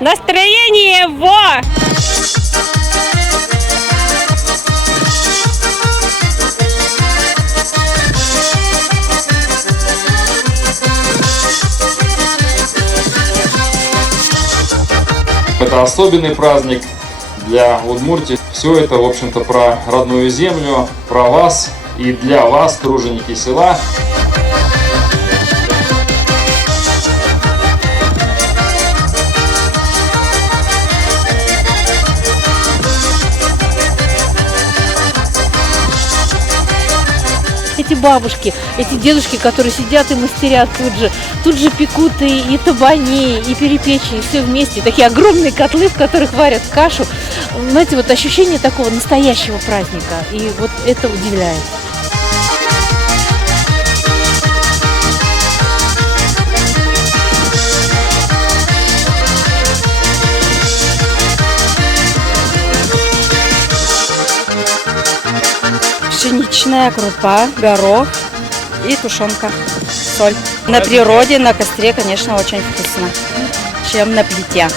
Настроение во! Это особенный праздник для Удмуртии. Все это, в общем-то, про родную землю, про вас и для вас, труженики села. Эти бабушки, эти дедушки, которые сидят и мастерят тут же пекут и табани, и перепечи, и все вместе. Такие огромные котлы, в которых варят кашу. Знаете, вот ощущение такого настоящего праздника. И вот это удивляет. Пшеничная крупа, горох и тушенка, соль. На природе, на костре, конечно, очень вкусно, чем на плите.